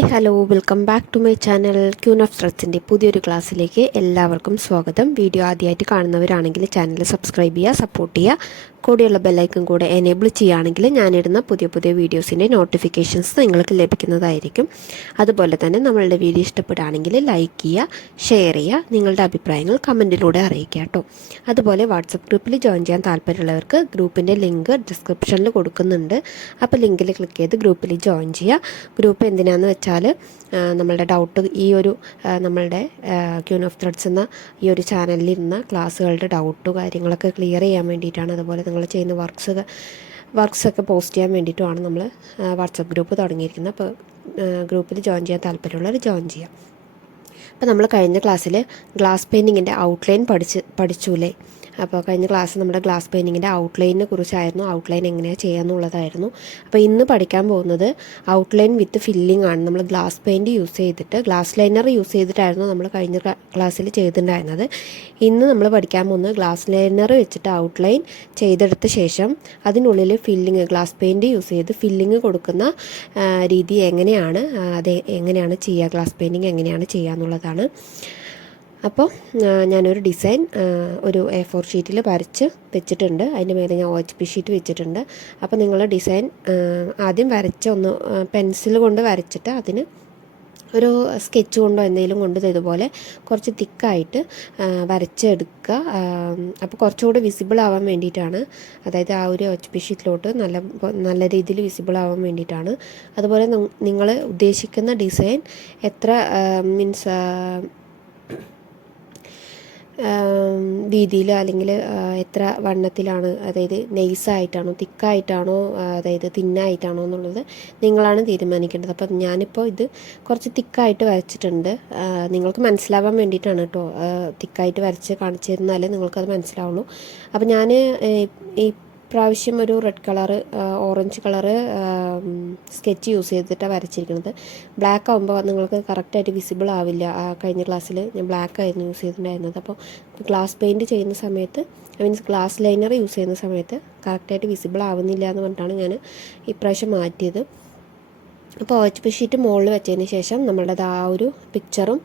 Hi hello welcome back to my channel queen of ത്രെഡ്സിൻ്റെ പുതിയൊരു ക്ലാസ്സിലേക്ക് എല്ലാവർക്കും സ്വാഗതം. വീഡിയോ ആദ്യമായിട്ട് കാണുന്നവരാണെങ്കിൽ ചാനൽ സബ്സ്ക്രൈബ് ചെയ്യുക, സപ്പോർട്ട് ചെയ്യുക. കൂടെയുള്ള ബെല്ലൈക്കൺ കൂടെ എനേബിൾ ചെയ്യുകയാണെങ്കിൽ ഞാനിടുന്ന പുതിയ പുതിയ വീഡിയോസിൻ്റെ നോട്ടിഫിക്കേഷൻസ് നിങ്ങൾക്ക് ലഭിക്കുന്നതായിരിക്കും. അതുപോലെ തന്നെ നമ്മളുടെ വീഡിയോ ഇഷ്ടപ്പെടുകയാണെങ്കിൽ ലൈക്ക് ചെയ്യുക, ഷെയർ ചെയ്യുക, നിങ്ങളുടെ അഭിപ്രായങ്ങൾ കമൻറ്റിലൂടെ അറിയിക്കുക കേട്ടോ. അതുപോലെ വാട്സപ്പ് ഗ്രൂപ്പിൽ ജോയിൻ ചെയ്യാൻ താല്പര്യമുള്ളവർക്ക് ഗ്രൂപ്പിൻ്റെ ലിങ്ക് ഡിസ്ക്രിപ്ഷനിൽ കൊടുക്കുന്നുണ്ട്. അപ്പോൾ ലിങ്കിൽ ക്ലിക്ക് ചെയ്ത് ഗ്രൂപ്പിൽ ജോയിൻ ചെയ്യുക. ഗ്രൂപ്പ് എന്തിനാണെന്ന് വെച്ചാൽ നമ്മളുടെ ഡൗട്ട് നമ്മളുടെ ക്യൂൻ ഓഫ് ത്രെഡ്സ് എന്ന ഈ ഒരു ചാനലിലിരുന്ന ക്ലാസ്സുകളുടെ ഡൗട്ട് കാര്യങ്ങളൊക്കെ ക്ലിയർ ചെയ്യാൻ വേണ്ടിയിട്ടാണ്. അതുപോലെ നിങ്ങൾ ചെയ്യുന്ന വർക്ക്സൊക്കെ പോസ്റ്റ് ചെയ്യാൻ വേണ്ടിയിട്ടുമാണ് നമ്മൾ വാട്സപ്പ് ഗ്രൂപ്പ് തുടങ്ങിയിരിക്കുന്നത്. അപ്പോൾ ഗ്രൂപ്പിൽ ജോയിൻ ചെയ്യാൻ താല്പര്യമുള്ളവർ ജോയിൻ ചെയ്യാം. അപ്പോൾ നമ്മൾ കഴിഞ്ഞ ക്ലാസ്സിൽ ഗ്ലാസ് പെയിൻറ്റിങ്ങിൻ്റെ ഔട്ട്ലൈൻ പഠിച്ചൂലേ. അപ്പോൾ കഴിഞ്ഞ ക്ലാസ് നമ്മുടെ ഗ്ലാസ് പെയിൻറ്റിങ്ങിൻ്റെ ഔട്ട്ലൈനിനെ കുറിച്ചായിരുന്നു. ഔട്ട്ലൈൻ എങ്ങനെയാണ് ചെയ്യാമെന്നുള്ളതായിരുന്നു. അപ്പോൾ ഇന്ന് പഠിക്കാൻ പോകുന്നത് ഔട്ട്ലൈൻ വിത്ത് ഫില്ലിംഗ് ആണ്. നമ്മൾ ഗ്ലാസ് പെയിൻറ്റ് യൂസ് ചെയ്തിട്ട് ഗ്ലാസ് ലൈനർ യൂസ് ചെയ്തിട്ടായിരുന്നു നമ്മൾ കഴിഞ്ഞ ക്ലാസ്സിൽ ചെയ്തിട്ടുണ്ടായിരുന്നത്. ഇന്ന് നമ്മൾ പഠിക്കാൻ പോകുന്നത് ഗ്ലാസ് ലൈനർ വെച്ചിട്ട് ഔട്ട്ലൈൻ ചെയ്തെടുത്ത ശേഷം അതിനുള്ളിൽ ഫില്ലിങ് ഗ്ലാസ് പെയിൻറ്റ് യൂസ് ചെയ്ത് ഫില്ലിങ് കൊടുക്കുന്ന രീതി എങ്ങനെയാണ് ചെയ്യുക, ഗ്ലാസ് പെയിൻറ്റിങ് എങ്ങനെയാണ് ചെയ്യുക എന്നുള്ളതാണ്. അപ്പോൾ ഞാനൊരു ഡിസൈൻ ഒരു A4 ഷീറ്റിൽ വരച്ച് വെച്ചിട്ടുണ്ട്. അതിൻ്റെ മേലെ ഞാൻ OHP ഷീറ്റ് വെച്ചിട്ടുണ്ട്. അപ്പോൾ നിങ്ങൾ ഡിസൈൻ ആദ്യം ഒന്ന് പെൻസിൽ കൊണ്ട് വരച്ചിട്ട് അതിന് ഒരു സ്കെച്ച് കൊണ്ടോ എന്തെങ്കിലും കൊണ്ട് ഇതുപോലെ കുറച്ച് തിക്കായിട്ട് വരച്ചെടുക്കുക. അപ്പോൾ കുറച്ചുകൂടി വിസിബിൾ ആവാൻ വേണ്ടിയിട്ടാണ്. അതായത് ആ ഒരു OHP ഷീറ്റിലോട്ട് നല്ല രീതിയിൽ വിസിബിൾ ആവാൻ വേണ്ടിയിട്ടാണ്. അതുപോലെ നിങ്ങൾ ഉദ്ദേശിക്കുന്ന ഡിസൈൻ എത്ര രീതിയിൽ അല്ലെങ്കിൽ എത്ര വണ്ണത്തിലാണ്, അതായത് നെയ്സായിട്ടാണോ തിക്കായിട്ടാണോ അതായത് തിന്നായിട്ടാണോ എന്നുള്ളത് നിങ്ങളാണ് തീരുമാനിക്കേണ്ടത്. അപ്പം ഞാനിപ്പോൾ ഇത് കുറച്ച് തിക്കായിട്ട് വരച്ചിട്ടുണ്ട്. നിങ്ങൾക്ക് മനസ്സിലാവാൻ വേണ്ടിയിട്ടാണ് കേട്ടോ തിക്കായിട്ട് വരച്ച് കാണിച്ചു തരുന്നാലേ നിങ്ങൾക്കത് മനസ്സിലാവുള്ളൂ. അപ്പം ഞാൻ ഈ പ്രാവശ്യം ഒരു red colour orange colour sketch use ചെയ്തിട്ടാണ് വരച്ചിരിക്കുന്നത്. ബ്ലാക്ക് ആകുമ്പോൾ നിങ്ങൾക്ക് കറക്റ്റായിട്ട് വിസിബിൾ ആവില്ല. കഴിഞ്ഞ ക്ലാസ്സിൽ ഞാൻ ബ്ലാക്ക് ആയിരുന്നു യൂസ് ചെയ്തിട്ടുണ്ടായിരുന്നത്. അപ്പോൾ ഗ്ലാസ് പെയിൻറ്റ് ചെയ്യുന്ന സമയത്ത് ഗ്ലാസ് ലൈനർ യൂസ് ചെയ്യുന്ന സമയത്ത് കറക്റ്റായിട്ട് വിസിബിൾ ആവുന്നില്ല എന്ന് പറഞ്ഞിട്ടാണ് ഞാൻ ഇപ്രാവശ്യം മാറ്റിയത്. അപ്പോൾ OHP ഷീറ്റ് മുകളിൽ വെച്ചതിന് ശേഷം നമ്മളുടെ ആ ഒരു പിക്ചറും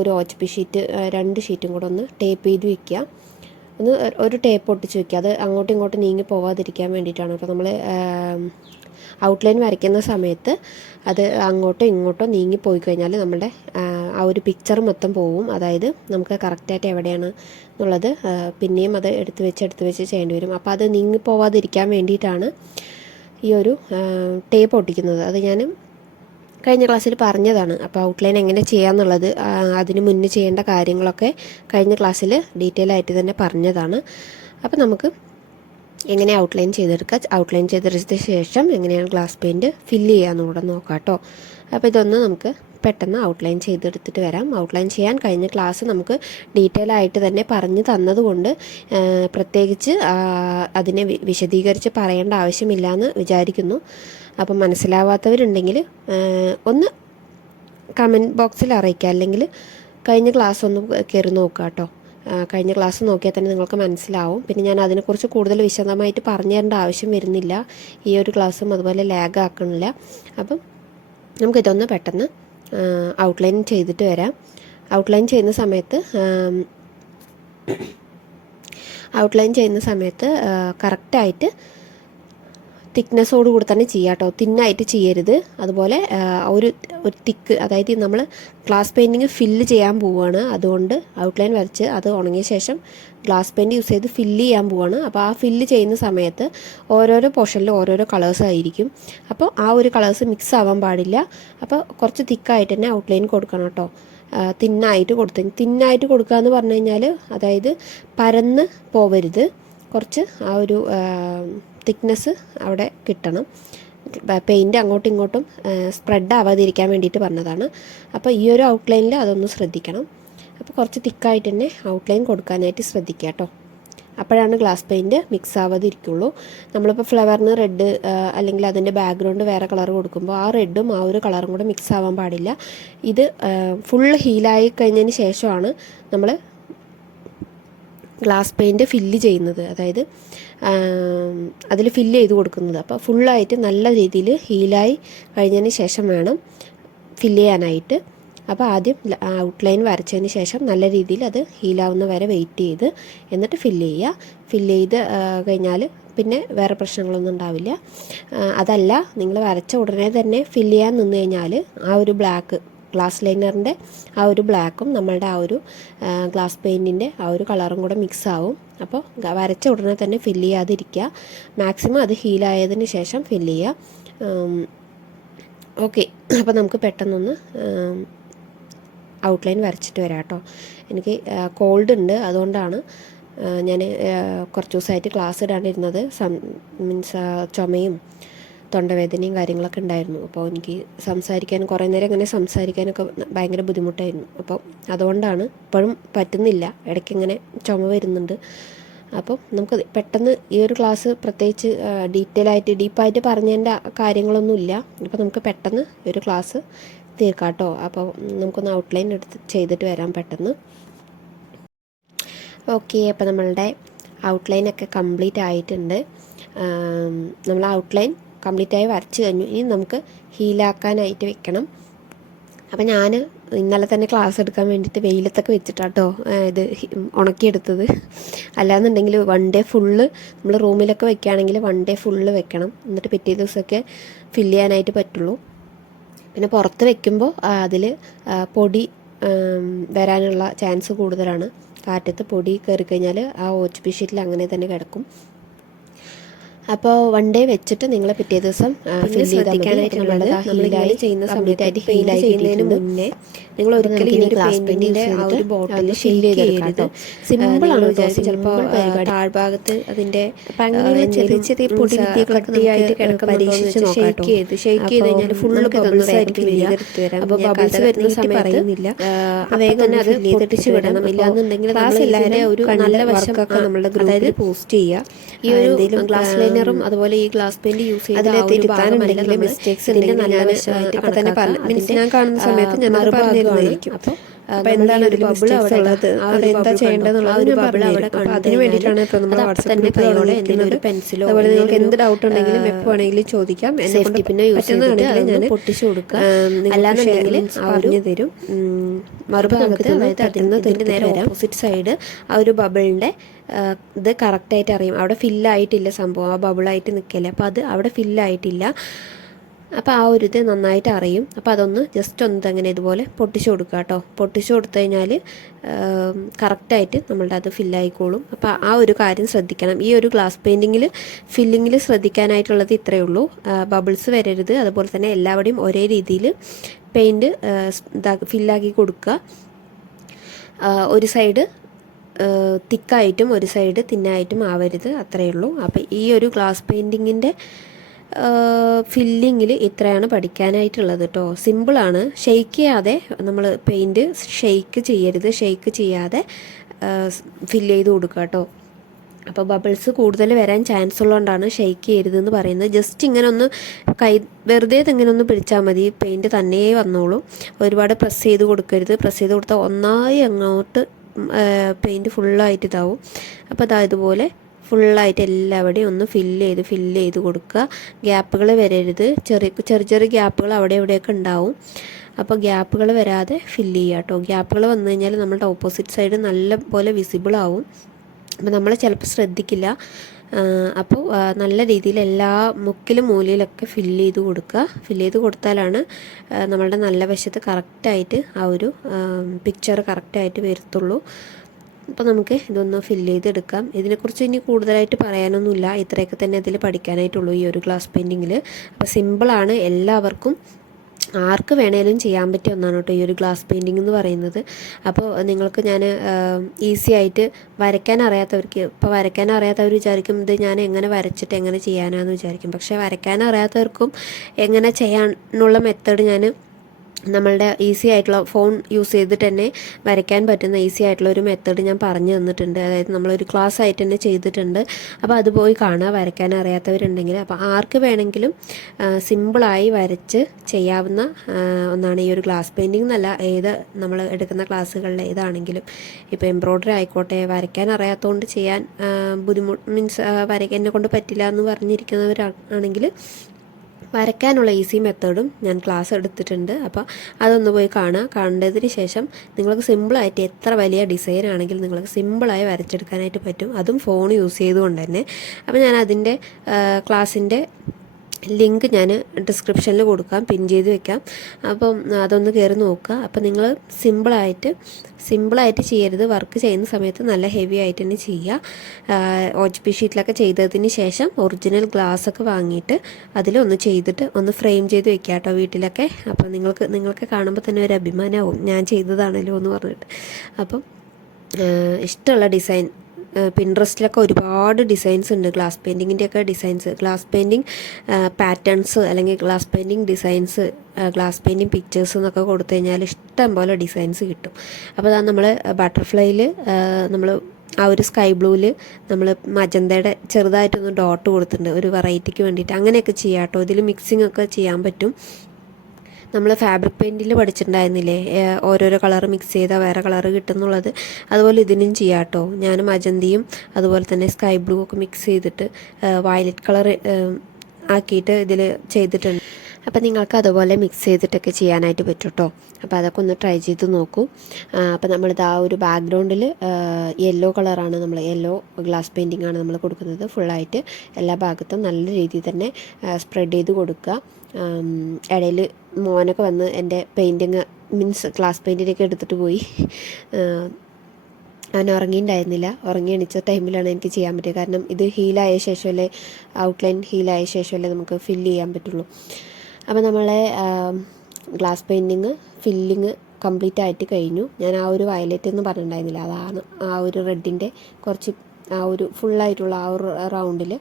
ഒരു OHP ഷീറ്റ് 2 ഷീറ്റും കൂടെ ഒന്ന് ടേപ്പ് ചെയ്ത് വയ്ക്കുക. ഒരു ടേപ്പ് ഒട്ടിച്ച് വയ്ക്കുക. അത് അങ്ങോട്ടും ഇങ്ങോട്ടും നീങ്ങി പോവാതിരിക്കാൻ വേണ്ടിയിട്ടാണ്. അപ്പോൾ നമ്മൾ ഔട്ട്ലൈൻ വരയ്ക്കുന്ന സമയത്ത് അത് അങ്ങോട്ടോ ഇങ്ങോട്ടോ നീങ്ങി പോയി കഴിഞ്ഞാൽ നമ്മുടെ ആ ഒരു പിക്ചർ മൊത്തം പോവും. അതായത് നമുക്ക് കറക്റ്റായിട്ട് എവിടെയാണ് എന്നുള്ളത് പിന്നെയും അത് എടുത്ത് വെച്ച് ചെയ്യേണ്ടി വരും. അപ്പോൾ അത് നീങ്ങി പോവാതിരിക്കാൻ വേണ്ടിയിട്ടാണ് ഈ ഒരു ടേപ്പ് ഒട്ടിക്കുന്നത്. അത് ഞാൻ കഴിഞ്ഞ ക്ലാസ്സിൽ പറഞ്ഞതാണ്. അപ്പോൾ ഔട്ട്ലൈൻ എങ്ങനെ ചെയ്യാമെന്നുള്ളത് അതിന് മുന്നേ ചെയ്യേണ്ട കാര്യങ്ങളൊക്കെ കഴിഞ്ഞ ക്ലാസ്സിൽ ഡീറ്റെയിൽ ആയിട്ട് തന്നെ പറഞ്ഞതാണ്. അപ്പോൾ നമുക്ക് എങ്ങനെ ഔട്ട്ലൈൻ ചെയ്തെടുക്കുക, ഔട്ട്ലൈൻ ചെയ്തെടുത്ത ശേഷം എങ്ങനെയാണ് ഗ്ലാസ് പെയിൻറ്റ് ഫില്ല് ചെയ്യാമെന്നുകൂടെ നോക്കാം കേട്ടോ. അപ്പോൾ ഇതൊന്ന് നമുക്ക് പെട്ടെന്ന് ഔട്ട്ലൈൻ ചെയ്തെടുത്തിട്ട് വരാം. ഔട്ട്ലൈൻ ചെയ്യാൻ കഴിഞ്ഞ ക്ലാസ് നമുക്ക് ഡീറ്റെയിൽ ആയിട്ട് തന്നെ പറഞ്ഞു തന്നതുകൊണ്ട് പ്രത്യേകിച്ച് അതിനെ വിശദീകരിച്ച് പറയേണ്ട ആവശ്യമില്ല എന്ന് വിചാരിക്കുന്നു. അപ്പം മനസ്സിലാവാത്തവരുണ്ടെങ്കിൽ ഒന്ന് കമൻറ്റ് ബോക്സിൽ അറിയിക്കുക, അല്ലെങ്കിൽ കഴിഞ്ഞ ക്ലാസ് ഒന്ന് കയറി നോക്കുക കേട്ടോ. കഴിഞ്ഞ ക്ലാസ് നോക്കിയാൽ തന്നെ നിങ്ങൾക്ക് മനസ്സിലാവും. പിന്നെ ഞാൻ അതിനെക്കുറിച്ച് കൂടുതൽ വിശദമായിട്ട് പറഞ്ഞു തരേണ്ട ആവശ്യം വരുന്നില്ല. ഈ ഒരു ക്ലാസ്സും അതുപോലെ ലാഗ് ആക്കണില്ല. അപ്പം നമുക്കിതൊന്ന് പെട്ടെന്ന് ഔട്ട്ലൈൻ ചെയ്തിട്ട് വരാം. ഔട്ട്ലൈൻ ചെയ്യുന്ന സമയത്ത് കറക്റ്റായിട്ട് തിക്നെസ്സോട് കൂടി തന്നെ ചെയ്യുക കേട്ടോ. തിന്നായിട്ട് ചെയ്യരുത്. അതുപോലെ ഒരു തിക്ക്, അതായത് നമ്മൾ ഗ്ലാസ് പെയിൻറ്റിങ് ഫില്ല് ചെയ്യാൻ പോവുകയാണ്. അതുകൊണ്ട് ഔട്ട്ലൈൻ വരച്ച് അത് ഉണങ്ങിയ ശേഷം ഗ്ലാസ് പെയിൻറ്റ് യൂസ് ചെയ്ത് ഫില്ല് ചെയ്യാൻ പോവുകയാണ്. അപ്പോൾ ആ ഫില്ല് ചെയ്യുന്ന സമയത്ത് ഓരോരോ പോർഷനിൽ ഓരോരോ കളേഴ്സ് ആയിരിക്കും. അപ്പോൾ ആ ഒരു കളേഴ്സ് മിക്സ് ആവാൻ പാടില്ല. അപ്പോൾ കുറച്ച് തിക്കായിട്ട് തന്നെ ഔട്ട്ലൈൻ കൊടുക്കണം കേട്ടോ. തിന്നായിട്ട് കൊടുക്കുക എന്ന് പറഞ്ഞു കഴിഞ്ഞാൽ അതായത് പരന്ന് പോവരുത്. കുറച്ച് ആ ഒരു തിക്നെസ് അവിടെ കിട്ടണം. പെയിൻറ്റ് അങ്ങോട്ടും ഇങ്ങോട്ടും സ്പ്രെഡ് ആവാതിരിക്കാൻ വേണ്ടിയിട്ട് പറഞ്ഞതാണ്. അപ്പോൾ ഈ ഒരു ഔട്ട്ലൈനിൽ അതൊന്ന് ശ്രദ്ധിക്കണം. അപ്പോൾ കുറച്ച് തിക്കായിട്ട് തന്നെ ഔട്ട്ലൈൻ കൊടുക്കാനായിട്ട് ശ്രദ്ധിക്കുക കേട്ടോ. അപ്പോഴാണ് ഗ്ലാസ് പെയിൻറ്റ് മിക്സ് ആവാതിരിക്കുള്ളൂ. നമ്മളിപ്പോൾ ഫ്ലവറിന് റെഡ് അല്ലെങ്കിൽ അതിൻ്റെ ബാക്ക്ഗ്രൗണ്ട് വേറെ കളർ കൊടുക്കുമ്പോൾ ആ റെഡും ആ ഒരു കളറും കൂടെ മിക്സ് ആവാൻ പാടില്ല. ഇത് ഫുൾ ഹീലായി കഴിഞ്ഞതിന് ശേഷമാണ് നമ്മൾ ഗ്ലാസ് പെയിൻറ്റ് ഫില്ല് ചെയ്യുന്നത്, അതായത് അതിൽ ഫില്ല് ചെയ്ത് കൊടുക്കുന്നത്. അപ്പോൾ ഫുള്ളായിട്ട് നല്ല രീതിയിൽ ഹീലായി കഴിഞ്ഞതിന് ശേഷം വേണം ഫില്ല് ചെയ്യാനായിട്ട്. അപ്പോൾ ആദ്യം ഔട്ട്ലൈൻ വരച്ചതിന് ശേഷം നല്ല രീതിയിൽ അത് ഹീലാവുന്ന വരെ വെയിറ്റ് ചെയ്ത് എന്നിട്ട് ഫില്ല് ചെയ്യുക. ഫില്ല് ചെയ്ത് കഴിഞ്ഞാൽ പിന്നെ വേറെ പ്രശ്നങ്ങളൊന്നും ഉണ്ടാവില്ല. അതല്ല നിങ്ങൾ വരച്ച ഉടനെ തന്നെ ഫില്ല് ചെയ്യാൻ നിന്ന് കഴിഞ്ഞാൽ ആ ഒരു ബ്ലാക്ക് ഗ്ലാസ് ലൈനറിൻ്റെ ആ ഒരു ബ്ലാക്കും നമ്മളുടെ ആ ഒരു ഗ്ലാസ് പെയിൻറ്റിൻ്റെ ആ ഒരു കളറും കൂടെ മിക്സ് ആവും. അപ്പോൾ വരച്ച ഉടനെ തന്നെ ഫില്ല് ചെയ്യാതിരിക്കുക. മാക്സിമം അത് ഹീലായതിന് ശേഷം ഫില്ല് ചെയ്യുക. ഓക്കെ, അപ്പോൾ നമുക്ക് പെട്ടെന്നൊന്ന് ഔട്ട്ലൈൻ വരച്ചിട്ട് വരാം കേട്ടോ. എനിക്ക് കോൾഡ് ഉണ്ട്, അതുകൊണ്ടാണ് ഞാൻ കുറച്ച് ദിവസമായിട്ട് ക്ലാസ് ഇടാണ്ടിരുന്നത്. മീൻസ് ചുമയും തൊണ്ടവേദനയും കാര്യങ്ങളൊക്കെ ഉണ്ടായിരുന്നു. അപ്പോൾ എനിക്ക് സംസാരിക്കാൻ കുറേ നേരം ഇങ്ങനെ സംസാരിക്കാനൊക്കെ ഭയങ്കര ബുദ്ധിമുട്ടായിരുന്നു. അപ്പോൾ അതുകൊണ്ടാണ്. ഇപ്പോഴും പറ്റുന്നില്ല, ഇടയ്ക്കിങ്ങനെ ചുമ വരുന്നുണ്ട്. അപ്പോൾ നമുക്ക് പെട്ടെന്ന് ഈ ഒരു ക്ലാസ് പ്രത്യേകിച്ച് ഡീപ്പായിട്ട് പറഞ്ഞതിൻ്റെ കാര്യങ്ങളൊന്നുമില്ല. അപ്പോൾ നമുക്ക് പെട്ടെന്ന് ഈ ഒരു ക്ലാസ് തീർക്കാം കേട്ടോ. അപ്പോൾ നമുക്കൊന്ന് ഔട്ട്ലൈൻ ചെയ്തിട്ട് വരാം പെട്ടെന്ന്. ഓക്കെ, അപ്പോൾ നമ്മളുടെ ഔട്ട്ലൈനൊക്കെ കംപ്ലീറ്റ് ആയിട്ടുണ്ട്. നമ്മൾ ഔട്ട്ലൈൻ കംപ്ലീറ്റായി വരച്ച് കഴിഞ്ഞു. ഇനി നമുക്ക് ഹീലാക്കാനായിട്ട് വെക്കണം. അപ്പോൾ ഞാൻ ഇന്നലെ തന്നെ ക്ലാസ് എടുക്കാൻ വേണ്ടിയിട്ട് വെയിലത്തൊക്കെ വെച്ചിട്ടാട്ടോ ഇത് ഉണക്കിയെടുത്തത്. അല്ലാന്നുണ്ടെങ്കിൽ 1 ഡേ ഫുള്ള് നമ്മൾ റൂമിലൊക്കെ വെക്കുകയാണെങ്കിൽ 1 ഡേ ഫുള്ള് വെക്കണം. എന്നിട്ട് പിറ്റേ ദിവസമൊക്കെ ഫില്ല് ചെയ്യാനായിട്ട് പറ്റുള്ളൂ. പിന്നെ പുറത്ത് വെക്കുമ്പോൾ അതിൽ പൊടി വരാനുള്ള ചാൻസ് കൂടുതലാണ്. കാറ്റത്ത് പൊടി കയറി കഴിഞ്ഞാൽ ആ OHP ഷീറ്റിൽ അങ്ങനെ തന്നെ കിടക്കും. അപ്പോൾ 1 ഡേ വെച്ചിട്ട് നിങ്ങൾ പിറ്റേ ദിവസം ഫില്ല് ശ്രദ്ധിക്കാനായിട്ടുള്ളത് നമ്മളിങ്ങനെ ചെയ്യുന്ന സമയത്തായിട്ട് ഫില്ല് ചെയ്യുന്നതിന് മുന്നേ നിങ്ങൾ ഒരിക്കലും ഈ ഗ്ലാസ് പെയിന്റിന്റെ ആ ഒരു ബോട്ടിൽ ഫില്ല് ചെയ്തെടുക്കാം. സിമ്പിളാണ് വിചാരിച്ച് ചിലപ്പോൾ താഴ്ഭാഗത്ത് അതിൻ്റെ ചെറിയ ചെറിയ പൊടി കട്ടിയായിട്ട് കിടക്കുന്ന ഷെയ്ക്ക് ചെയ്ത് കഴിഞ്ഞാൽ ഫുള്ള് ബബിൾസ് ആയിരിക്കും വരിക. അപ്പോൾ ബബിൾസ് വരുന്ന സമയത്ത് വേഗം തന്നെ അത് പൊട്ടിച്ച് വിടണം. ഇല്ലാന്നുണ്ടെങ്കിൽ ക്ലാസ് എല്ലാവരും ഒരു നല്ല വശമൊക്കെ നമ്മളുടെ ഗ്രൂപ്പിൽ പോസ്റ്റ് ചെയ്യുക. ഈ ഒരു ഗ്ലാസ് ലൈനറും അതുപോലെ ഈ ഗ്ലാസ് പെയിന്റ് യൂസ് ചെയ്ത് മിസ്റ്റേക്സ് ഉണ്ടെങ്കിൽ നല്ല വശമായിട്ട് ഞാൻ കാണുന്ന സമയത്ത് ഞാൻ പറഞ്ഞിരുന്നതായിരിക്കും. അപ്പോൾ എന്താണ് ഒരു ബബിൾ അവിടെ ഉള്ളത്, അതെന്താ ചെയ്യേണ്ടതെന്നുള്ളത് ഒരു ബബിൾ അവിടെ കണ്ടു. അതിന് വേണ്ടിയിട്ടാണ് ഇപ്പോൾ നമ്മൾ വാട്സാപ്പിൽ എന്തെങ്കിലും ഒരു പെൻസിലോ അതുപോലെ നിങ്ങൾക്ക് എന്ത് ഡൗട്ട് ഉണ്ടെങ്കിലും എപ്പോൾ വേണമെങ്കിലും ചോദിക്കാം. സേഫ്റ്റി പിന്നെ യൂസ് ചെയ്തിട്ട് ഞാൻ പൊട്ടിച്ചു കൊടുക്കുക. അല്ലാന്നുണ്ടെങ്കിൽ പറഞ്ഞു തരും. മറുഭാഗത്ത് അതായത് അതിൻ്റെ നേരെ ഓപ്പോസിറ്റ് സൈഡ് ആ ഒരു ബബിളിൻ്റെ ഇത് കറക്റ്റായിട്ട് അറിയും. അവിടെ ഫില്ലായിട്ടില്ല സംഭവം, ആ ബബിളായിട്ട് നിൽക്കില്ല. അപ്പോൾ അത് അവിടെ ഫില്ലായിട്ടില്ല. അപ്പോൾ ആ ഒരു ഇത് നന്നായിട്ട് അറിയും. അപ്പോൾ അതൊന്ന് ജസ്റ്റ് ഒന്ന് അങ്ങനെ ഇതുപോലെ പൊട്ടിച്ചു കൊടുക്കുക കേട്ടോ. പൊട്ടിച്ചു കൊടുത്തു കഴിഞ്ഞാൽ കറക്റ്റായിട്ട് നമ്മളുടെ അത് ഫില്ലായിക്കോളും. അപ്പോൾ ആ ഒരു കാര്യം ശ്രദ്ധിക്കണം. ഈ ഒരു ഗ്ലാസ് പെയിൻറ്റിങ്ങിൽ ഫില്ലിങ്ങിൽ ശ്രദ്ധിക്കാനായിട്ടുള്ളത് ഇത്രയേ ഉള്ളൂ. ബബിൾസ് വരരുത്. അതുപോലെ തന്നെ എല്ലാവരുടെയും ഒരേ രീതിയിൽ പെയിൻറ്റ് ഫില്ലാക്കി കൊടുക്കുക. ഒരു സൈഡ് തിക്കായിട്ടും ഒരു സൈഡ് തിന്നായിട്ടും ആവരുത്, അത്രയേ ഉള്ളൂ. അപ്പോൾ ഈ ഒരു ഗ്ലാസ് പെയിൻറ്റിങ്ങിൻ്റെ ഫില്ലിങ്ങിൽ ഇത്രയാണ് പഠിക്കാനായിട്ടുള്ളത് കേട്ടോ. സിമ്പിളാണ്. ഷെയ്ക്ക് ചെയ്യാതെ നമ്മൾ പെയിൻറ്റ് ഷെയ്ക്ക് ചെയ്യരുത്. ഷെയ്ക്ക് ചെയ്യാതെ ഫില്ല് ചെയ്ത് കൊടുക്കുക കേട്ടോ. അപ്പോൾ ബബിൾസ് കൂടുതൽ വരാൻ ചാൻസ് ഉള്ളതുകൊണ്ടാണ് ഷെയ്ക്ക് ചെയ്യരുതെന്ന് പറയുന്നത്. ജസ്റ്റ് ഇങ്ങനെ ഒന്ന് വെറുതെ ഇങ്ങനെ ഒന്ന് പിടിച്ചാൽ മതി, പെയിൻറ്റ് തന്നെ വന്നോളും. ഒരുപാട് പ്രസ് ചെയ്ത് കൊടുക്കരുത്. പ്രസ് ചെയ്ത് കൊടുത്താൽ ഒന്നായി അങ്ങോട്ട് പെയിൻറ്റ് ഫുള്ളായിട്ട് ഇതാവും. അപ്പോൾ അതാ ഇതുപോലെ ഫുള്ളായിട്ട് എല്ലാവിടെയും ഒന്ന് ഫില്ല് ചെയ്ത് കൊടുക്കുക. ഗ്യാപ്പുകൾ വരരുത്. ചെറിയ ഗ്യാപ്പുകൾ അവിടെ എവിടെയൊക്കെ ഉണ്ടാവും. അപ്പോൾ ഗ്യാപ്പുകൾ വരാതെ ഫില്ല് ചെയ്യുക കേട്ടോ. ഗ്യാപ്പുകൾ വന്നു കഴിഞ്ഞാൽ നമ്മളുടെ ഓപ്പോസിറ്റ് സൈഡ് നല്ല പോലെ വിസിബിൾ ആവും. അപ്പോൾ നമ്മൾ ചിലപ്പോൾ ശ്രദ്ധിക്കില്ല. അപ്പോൾ നല്ല രീതിയിൽ എല്ലാ മുക്കിലും മൂലയിലൊക്കെ ഫില്ല് ചെയ്ത് കൊടുക്കുക. ഫില്ല് ചെയ്ത് കൊടുത്താലാണ് നമ്മളുടെ നല്ല വശത്ത് കറക്റ്റായിട്ട് ആ ഒരു പിക്ചർ കറക്റ്റായിട്ട് വരത്തുള്ളൂ. അപ്പോൾ നമുക്ക് ഇതൊന്ന് ഫില്ല് ചെയ്തെടുക്കാം. ഇതിനെക്കുറിച്ച് ഇനി കൂടുതലായിട്ട് പറയാനൊന്നുമില്ല. ഇത്രയൊക്കെ തന്നെ അതിൽ പഠിക്കാനായിട്ടുള്ളൂ ഈ ഒരു ഗ്ലാസ് പെയിൻറ്റിങ്ങിൽ. അപ്പോൾ സിമ്പിളാണ്, എല്ലാവർക്കും ആർക്ക് വേണേലും ചെയ്യാൻ പറ്റിയ ഒന്നാണ് കേട്ടോ ഈ ഒരു ഗ്ലാസ് പെയിൻറ്റിംഗ് എന്ന് പറയുന്നത്. അപ്പോൾ നിങ്ങൾക്ക് ഞാൻ ഈസി ആയിട്ട് വരയ്ക്കാൻ അറിയാത്തവർക്ക്, ഇപ്പോൾ വരയ്ക്കാൻ അറിയാത്തവർ വിചാരിക്കും ഇത് ഞാൻ എങ്ങനെ വരച്ചിട്ട് എങ്ങനെ ചെയ്യാനാണെന്ന് വിചാരിക്കും. പക്ഷേ വരയ്ക്കാൻ അറിയാത്തവർക്കും എങ്ങനെ ചെയ്യാനുള്ള മെത്തേഡ് ഞാൻ നമ്മളുടെ ഈസി ആയിട്ടുള്ള ഫോൺ യൂസ് ചെയ്തിട്ട് തന്നെ വരയ്ക്കാൻ പറ്റുന്ന ഈസി ആയിട്ടുള്ള ഒരു മെത്തേഡ് ഞാൻ പറഞ്ഞു തന്നിട്ടുണ്ട്. അതായത് നമ്മളൊരു ക്ലാസ് ആയിട്ട് തന്നെ ചെയ്തിട്ടുണ്ട്. അപ്പോൾ അത് പോയി കാണുക വരയ്ക്കാൻ അറിയാത്തവരുണ്ടെങ്കിൽ. അപ്പോൾ ആർക്ക് വേണമെങ്കിലും സിമ്പിളായി വരച്ച് ചെയ്യാവുന്ന ഒന്നാണ് ഈ ഒരു ഗ്ലാസ് പെയിൻറ്റിംഗ് എന്നല്ല, ഏത് നമ്മൾ എടുക്കുന്ന ക്ലാസ്സുകളിൽ ഏതാണെങ്കിലും. ഇപ്പോൾ എംബ്രോയ്ഡറി ആയിക്കോട്ടെ, വരയ്ക്കാൻ അറിയാത്തതുകൊണ്ട് ചെയ്യാൻ ബുദ്ധിമുട്ട് എന്നെ കൊണ്ട് പറ്റില്ല എന്ന് പറഞ്ഞിരിക്കുന്നവരാണെങ്കിൽ വരയ്ക്കാനുള്ള ഈസി മെത്തേഡും ഞാൻ ക്ലാസ് എടുത്തിട്ടുണ്ട്. അപ്പോൾ അതൊന്ന് പോയി കാണുക. കണ്ടതിന് ശേഷം നിങ്ങൾക്ക് സിമ്പിളായിട്ട് എത്ര വലിയ ഡിസൈൻ ആണെങ്കിലും നിങ്ങൾക്ക് സിമ്പിളായി വരച്ചെടുക്കാനായിട്ട് പറ്റും, അതും ഫോൺ യൂസ് ചെയ്തുകൊണ്ട് തന്നെ. അപ്പോൾ ഞാൻ അതിൻ്റെ ക്ലാസ്സിൻ്റെ ലിങ്ക് ഞാൻ ഡിസ്ക്രിപ്ഷനിൽ കൊടുക്കാം, പിൻ ചെയ്ത് വെക്കാം. അപ്പം അതൊന്ന് കയറി നോക്കുക. അപ്പോൾ നിങ്ങൾ സിമ്പിളായിട്ട് ചെയ്യരുത്. വർക്ക് ചെയ്യുന്ന സമയത്ത് നല്ല ഹെവി ആയിട്ട് തന്നെ ചെയ്യുക. OGP ഷീറ്റിലൊക്കെ ചെയ്തതിന് ശേഷം ഒറിജിനൽ ഗ്ലാസ് ഒക്കെ വാങ്ങിയിട്ട് അതിലൊന്ന് ചെയ്തിട്ട് ഒന്ന് ഫ്രെയിം ചെയ്ത് വെക്കുക കേട്ടോ വീട്ടിലൊക്കെ. അപ്പോൾ നിങ്ങൾക്ക് കാണുമ്പോൾ തന്നെ ഒരു അഭിമാനമാവും, ഞാൻ ചെയ്തതാണല്ലോ എന്ന് പറഞ്ഞിട്ട്. അപ്പം ഇഷ്ടമുള്ള ഡിസൈൻ പിൻട്രസ്റ്റിലൊക്കെ ഒരുപാട് ഡിസൈൻസ് ഉണ്ട്, ഗ്ലാസ് പെയിൻറ്റിങ്ങിൻ്റെയൊക്കെ ഡിസൈൻസ്, ഗ്ലാസ് പെയിൻറ്റിങ് പാറ്റേൺസ് അല്ലെങ്കിൽ glass painting designs, glass painting pictures എന്നൊക്കെ കൊടുത്തു കഴിഞ്ഞാൽ ഇഷ്ടം പോലെ ഡിസൈൻസ് കിട്ടും. അപ്പോൾ അതാണ് നമ്മൾ ബട്ടർഫ്ലൈയിൽ നമ്മൾ ആ ഒരു സ്കൈ ബ്ലൂവിൽ നമ്മൾ മജന്തയുടെ ചെറുതായിട്ടൊന്ന് ഡോട്ട് കൊടുത്തിട്ടുണ്ട് ഒരു വെറൈറ്റിക്ക് വേണ്ടിയിട്ട്. അങ്ങനെയൊക്കെ ചെയ്യാം കേട്ടോ. ഇതിൽ മിക്സിംഗ് ഒക്കെ ചെയ്യാൻ പറ്റും. നമ്മൾ ഫാബ്രിക് പെയിൻറ്റിൽ പഠിച്ചിട്ടുണ്ടായിരുന്നില്ലേ, ഓരോരോ കളർ മിക്സ് ചെയ്താൽ വേറെ കളർ കിട്ടുന്നുള്ളത്, അതുപോലെ ഇതിനും ചെയ്യാം കേട്ടോ. ഞാൻ മജന്തിയും അതുപോലെ തന്നെ സ്കൈ ബ്ലൂ ഒക്കെ മിക്സ് ചെയ്തിട്ട് വയലറ്റ് കളർ ആക്കിയിട്ട് ഇതിൽ ചെയ്തിട്ടുണ്ട്. അപ്പോൾ നിങ്ങൾക്ക് അതുപോലെ മിക്സ് ചെയ്തിട്ടൊക്കെ ചെയ്യാനായിട്ട് പറ്റും കേട്ടോ. അപ്പോൾ അതൊക്കെ ഒന്ന് ട്രൈ ചെയ്ത് നോക്കൂ. അപ്പോൾ നമ്മളിത് ആ ഒരു ബാക്ക്ഗ്രൗണ്ടിൽ യെല്ലോ കളറാണ്, നമ്മൾ യെല്ലോ ഗ്ലാസ് പെയിൻറ്റിംഗ് ആണ് നമ്മൾ കൊടുക്കുന്നത്. ഫുള്ളായിട്ട് എല്ലാ ഭാഗത്തും നല്ല രീതിയിൽ തന്നെ സ്പ്രെഡ് ചെയ്ത് കൊടുക്കുക. ഇടയിൽ മോനൊക്കെ വന്ന് എൻ്റെ പെയിൻറ്റിങ് മീൻസ് ഗ്ലാസ് പെയിൻറ്റിനൊക്കെ എടുത്തിട്ട് പോയി. അവൻ ഉറങ്ങിയിട്ടുണ്ടായിരുന്നില്ല. ഉറങ്ങി എണീച്ച ടൈമിലാണ് എനിക്ക് ചെയ്യാൻ പറ്റുക. കാരണം ഇത് ഹീലായ ശേഷമല്ലേ, ഔട്ട്ലൈൻ ഹീലായ ശേഷമല്ലേ നമുക്ക് ഫില്ല് ചെയ്യാൻ പറ്റുള്ളൂ. അപ്പോൾ നമ്മളെ ഗ്ലാസ് പെയിൻറ്റിങ് ഫില്ലിങ് കംപ്ലീറ്റ് ആയിട്ട് കഴിഞ്ഞു. ഞാൻ ആ ഒരു വയലറ്റ് എന്ന് പറഞ്ഞിട്ടുണ്ടായിരുന്നില്ല, അതാണ് ആ ഒരു റെഡിൻ്റെ കുറച്ച് ആ ഒരു ഫുള്ളായിട്ടുള്ള ആ ഒരു റൗണ്ടിൽ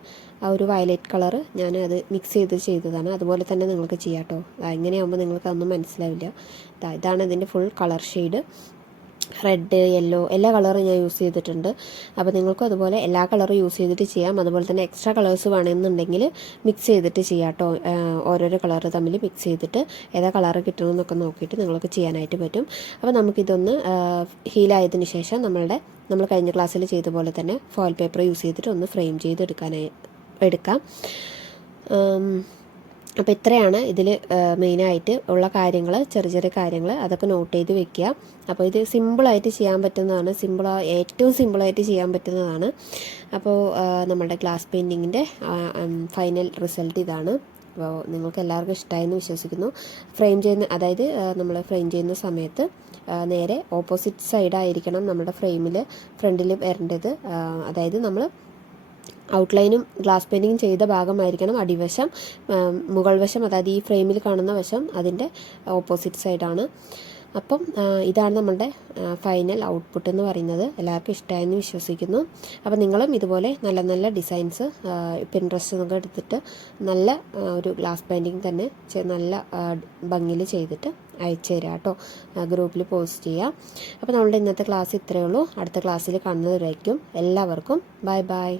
ആ ഒരു വയലറ്റ് കളറ് ഞാൻ അത് മിക്സ് ചെയ്തതാണ്. അതുപോലെ തന്നെ നിങ്ങൾക്ക് ചെയ്യാം കേട്ടോ. ഇങ്ങനെയാകുമ്പോൾ നിങ്ങൾക്ക് അതൊന്നും മനസ്സിലാവില്ല. ഇതാണ് ഇതിൻ്റെ full colour shade. Red, yellow എല്ലാ കളറും ഞാൻ യൂസ് ചെയ്തിട്ടുണ്ട്. അപ്പോൾ നിങ്ങൾക്കും അതുപോലെ എല്ലാ കളറും യൂസ് ചെയ്തിട്ട് ചെയ്യാം. അതുപോലെ തന്നെ എക്സ്ട്രാ കളേഴ്സ് വേണമെന്നുണ്ടെങ്കിൽ മിക്സ് ചെയ്തിട്ട് ചെയ്യാം കേട്ടോ. ഓരോരോ കളർ തമ്മിൽ മിക്സ് ചെയ്തിട്ട് ഏതാ കളറ് കിട്ടണമെന്നൊക്കെ നോക്കിയിട്ട് നിങ്ങൾക്ക് ചെയ്യാനായിട്ട് പറ്റും. അപ്പോൾ നമുക്കിതൊന്ന് ഹീലായതിനു ശേഷം നമ്മൾ കഴിഞ്ഞ ക്ലാസ്സിൽ ചെയ്ത പോലെ തന്നെ ഫോയിൽ പേപ്പർ യൂസ് ചെയ്തിട്ട് ഒന്ന് ഫ്രെയിം ചെയ്ത് എടുക്കാം. അപ്പോൾ ഇത്രയാണ് ഇതിൽ മെയിനായിട്ട് ഉള്ള കാര്യങ്ങൾ, ചെറിയ കാര്യങ്ങൾ, അതൊക്കെ നോട്ട് ചെയ്ത് വെക്കുക. അപ്പോൾ ഇത് സിമ്പിളായിട്ട് ചെയ്യാൻ പറ്റുന്നതാണ്, ഏറ്റവും സിമ്പിളായിട്ട് ചെയ്യാൻ പറ്റുന്നതാണ്. അപ്പോൾ നമ്മുടെ ഗ്ലാസ് പെയിൻറ്റിങ്ങിൻ്റെ ഫൈനൽ റിസൾട്ട് ഇതാണ്. അപ്പോൾ നിങ്ങൾക്ക് എല്ലാവർക്കും ഇഷ്ടമായെന്ന് വിശ്വസിക്കുന്നു. അതായത് നമ്മൾ ഫ്രെയിം ചെയ്യുന്ന സമയത്ത് നേരെ ഓപ്പോസിറ്റ് സൈഡായിരിക്കണം നമ്മുടെ ഫ്രണ്ടിൽ വരേണ്ടത്. അതായത് നമ്മൾ ഔട്ട്ലൈനും ഗ്ലാസ് പെയിൻറ്റിങ് ചെയ്ത ഭാഗമായിരിക്കണം അടിവശം. മുകൾ വശം, അതായത് ഈ ഫ്രെയിമിൽ കാണുന്ന വശം അതിൻ്റെ ഓപ്പോസിറ്റ് സൈഡാണ്. അപ്പം ഇതാണ് നമ്മളുടെ ഫൈനൽ ഔട്ട്പുട്ട് എന്ന് പറയുന്നത്. എല്ലാവർക്കും ഇഷ്ടമായെന്ന് വിശ്വസിക്കുന്നു. അപ്പോൾ നിങ്ങളും ഇതുപോലെ നല്ല നല്ല ഡിസൈൻസ് പിൻട്രസ്റ്റ് എന്നൊക്കെ എടുത്തിട്ട് നല്ല ഒരു ഗ്ലാസ് പെയിൻറ്റിങ് തന്നെ നല്ല ഭംഗിയിൽ ചെയ്തിട്ട് അയച്ചു തരാം കേട്ടോ. ഗ്രൂപ്പിൽ പോസ്റ്റ് ചെയ്യാം. അപ്പോൾ നമ്മളുടെ ഇന്നത്തെ ക്ലാസ് ഇത്രയേ ഉള്ളൂ. അടുത്ത ക്ലാസ്സിൽ കാണുന്നവരായിരിക്കും. എല്ലാവർക്കും ബൈ ബൈ.